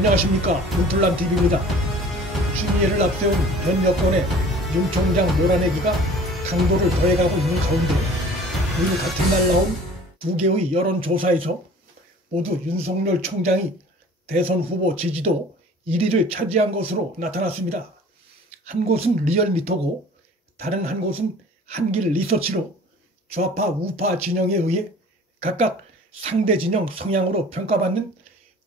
안녕하십니까. 문틀남TV입니다. 추미애를 앞세운 현 여권의 윤 총장 몰아내기가 강도를 더해가고 있는 가운데 오늘 같은 날 나온 두 개의 여론조사에서 모두 윤석열 총장이 대선 후보 지지도 1위를 차지한 것으로 나타났습니다. 한 곳은 리얼미터고 다른 한 곳은 한길 리서치로 좌파 우파 진영에 의해 각각 상대 진영 성향으로 평가받는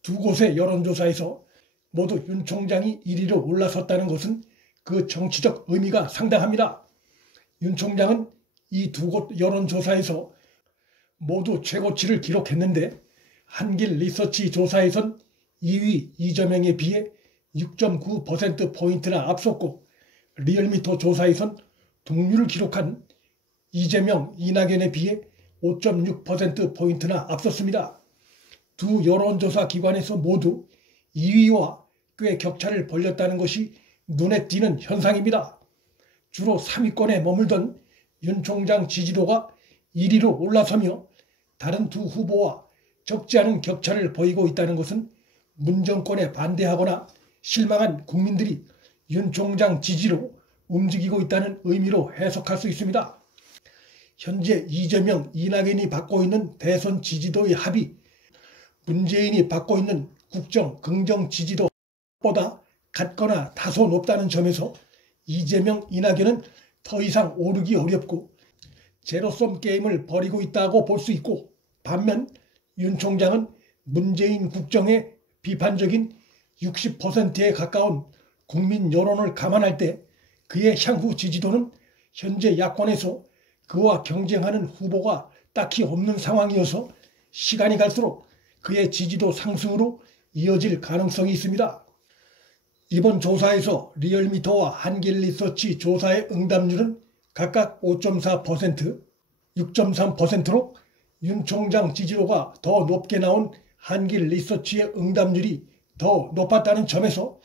두 곳의 여론조사에서 모두 윤 총장이 1위로 올라섰다는 것은 그 정치적 의미가 상당합니다. 윤 총장은 이 두 곳 여론조사에서 모두 최고치를 기록했는데 한길 리서치 조사에선 2위 이재명에 비해 6.9%포인트나 앞섰고 리얼미터 조사에선 동률을 기록한 이재명, 이낙연에 비해 5.6%포인트나 앞섰습니다. 두 여론조사 기관에서 모두 2위와 꽤 격차를 벌렸다는 것이 눈에 띄는 현상입니다. 주로 3위권에 머물던 윤 총장 지지도가 1위로 올라서며 다른 두 후보와 적지 않은 격차를 보이고 있다는 것은 문 정권에 반대하거나 실망한 국민들이 윤 총장 지지로 움직이고 있다는 의미로 해석할 수 있습니다. 현재 이재명, 이낙연이 받고 있는 대선 지지도의 합이 문재인이 받고 있는 국정, 긍정 지지도보다 같거나 다소 높다는 점에서 이재명, 이낙연은 더 이상 오르기 어렵고 제로섬 게임을 벌이고 있다고 볼 수 있고, 반면 윤 총장은 문재인 국정에 비판적인 60%에 가까운 국민 여론을 감안할 때 그의 향후 지지도는 현재 야권에서 그와 경쟁하는 후보가 딱히 없는 상황이어서 시간이 갈수록 그의 지지도 상승으로 이어질 가능성이 있습니다. 이번 조사에서 리얼미터와 한길리서치 조사의 응답률은 각각 5.4%, 6.3%로 윤 총장 지지도가 더 높게 나온 한길리서치의 응답률이 더 높았다는 점에서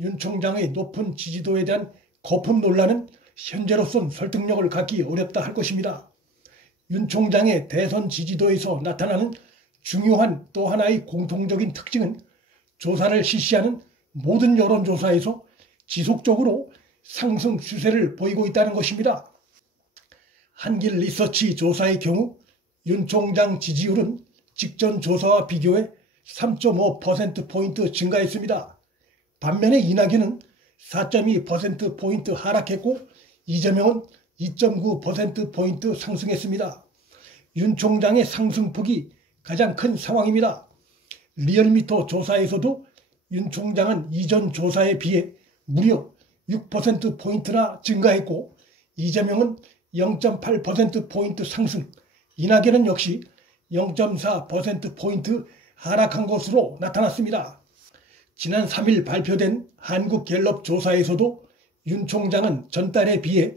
윤 총장의 높은 지지도에 대한 거품 논란은 현재로선 설득력을 갖기 어렵다 할 것입니다. 윤 총장의 대선 지지도에서 나타나는 중요한 또 하나의 공통적인 특징은 조사를 실시하는 모든 여론조사에서 지속적으로 상승 추세를 보이고 있다는 것입니다. 한길 리서치 조사의 경우 윤 총장 지지율은 직전 조사와 비교해 3.5%포인트 증가했습니다. 반면에 이낙연은 4.2%포인트 하락했고 이재명은 2.9%포인트 상승했습니다. 윤 총장의 상승폭이 가장 큰 상황입니다. 리얼미터 조사에서도 윤 총장은 이전 조사에 비해 무려 6%포인트나 증가했고 이재명은 0.8%포인트 상승, 이낙연은 역시 0.4%포인트 하락한 것으로 나타났습니다. 지난 3일 발표된 한국갤럽 조사에서도 윤 총장은 전달에 비해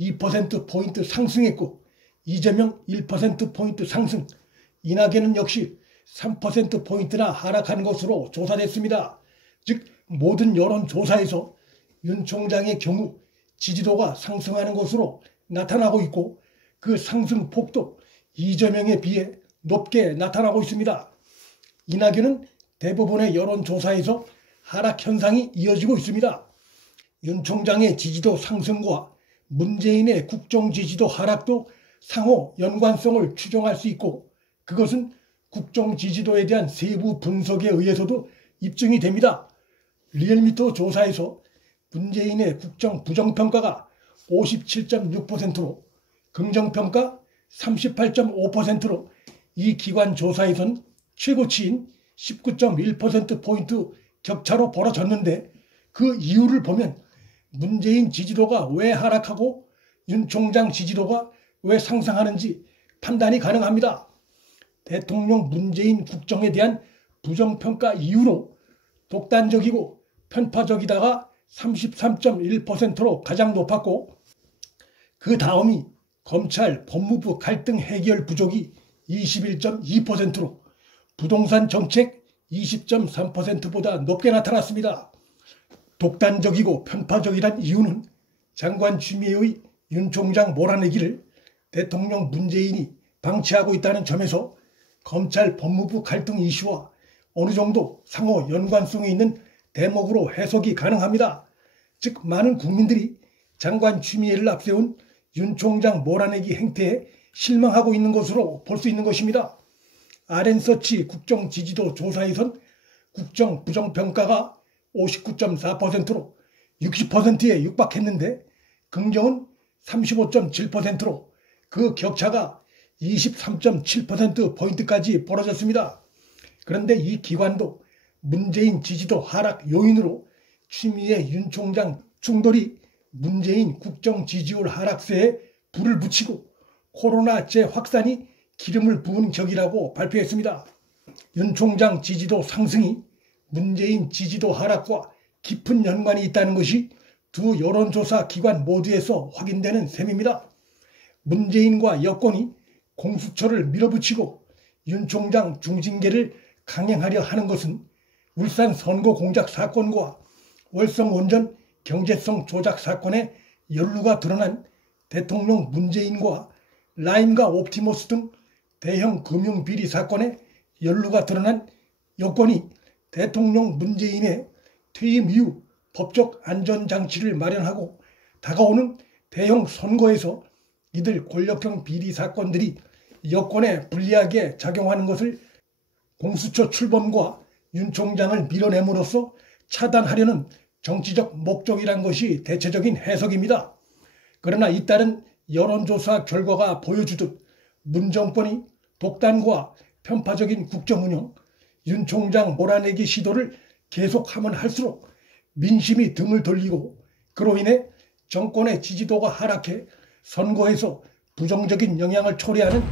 2%포인트 상승했고 이재명 1%포인트 상승, 이낙연은 역시 3%포인트나 하락한 것으로 조사됐습니다. 즉 모든 여론조사에서 윤 총장의 경우 지지도가 상승하는 것으로 나타나고 있고 그 상승폭도 이재명에 비해 높게 나타나고 있습니다. 이낙연은 대부분의 여론조사에서 하락 현상이 이어지고 있습니다. 윤 총장의 지지도 상승과 문재인의 국정 지지도 하락도 상호 연관성을 추정할 수 있고 그것은 국정 지지도에 대한 세부 분석에 의해서도 입증이 됩니다. 리얼미터 조사에서 문재인의 국정 부정평가가 57.6%로 긍정평가 38.5%로 이 기관 조사에선 최고치인 19.1%포인트 격차로 벌어졌는데 그 이유를 보면 문재인 지지도가 왜 하락하고 윤 총장 지지도가 왜 상승하는지 판단이 가능합니다. 대통령 문재인 국정에 대한 부정평가 이유로 독단적이고 편파적이다가 33.1%로 가장 높았고 그 다음이 검찰 법무부 갈등 해결 부족이 21.2%로 부동산 정책 20.3%보다 높게 나타났습니다. 독단적이고 편파적이란 이유는 장관 추미애의 윤 총장 몰아내기를 대통령 문재인이 방치하고 있다는 점에서 검찰 법무부 갈등 이슈와 어느 정도 상호 연관성이 있는 대목으로 해석이 가능합니다. 즉 많은 국민들이 장관 추미애를 앞세운 윤 총장 몰아내기 행태에 실망하고 있는 것으로 볼 수 있는 것입니다. RN서치 국정지지도 조사에선 국정 부정평가가 59.4%로 60%에 육박했는데 긍정은 35.7%로 그 격차가 23.7%포인트까지 벌어졌습니다. 그런데 이 기관도 문재인 지지도 하락 요인으로 추미애 윤 총장 충돌이 문재인 국정 지지율 하락세에 불을 붙이고 코로나 재확산이 기름을 부은 격이라고 발표했습니다. 윤 총장 지지도 상승이 문재인 지지도 하락과 깊은 연관이 있다는 것이 두 여론조사 기관 모두에서 확인되는 셈입니다. 문재인과 여권이 공수처를 밀어붙이고 윤 총장 중징계를 강행하려 하는 것은 울산 선거 공작 사건과 월성 원전 경제성 조작 사건의 연루가 드러난 대통령 문재인과 라임과 옵티머스 등 대형 금융비리 사건의 연루가 드러난 여권이 대통령 문재인의 퇴임 이후 법적 안전장치를 마련하고 다가오는 대형 선거에서 이들 권력형 비리 사건들이 여권에 불리하게 작용하는 것을 공수처 출범과 윤 총장을 밀어냄으로써 차단하려는 정치적 목적이란 것이 대체적인 해석입니다. 그러나 이따른 여론조사 결과가 보여주듯 문 정권이 독단과 편파적인 국정운영, 윤 총장 몰아내기 시도를 계속하면 할수록 민심이 등을 돌리고 그로 인해 정권의 지지도가 하락해 선거에서 부정적인 영향을 초래하는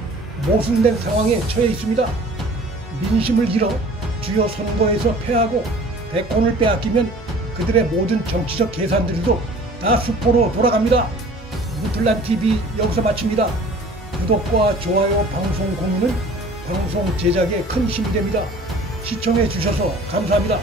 모순된 상황에 처해 있습니다. 민심을 잃어 주요 선거에서 패하고 대권을 빼앗기면 그들의 모든 정치적 계산들도 다 수포로 돌아갑니다. 무틀란TV 여기서 마칩니다. 구독과 좋아요, 방송 공유는 방송 제작에 큰 힘이 됩니다. 시청해 주셔서 감사합니다.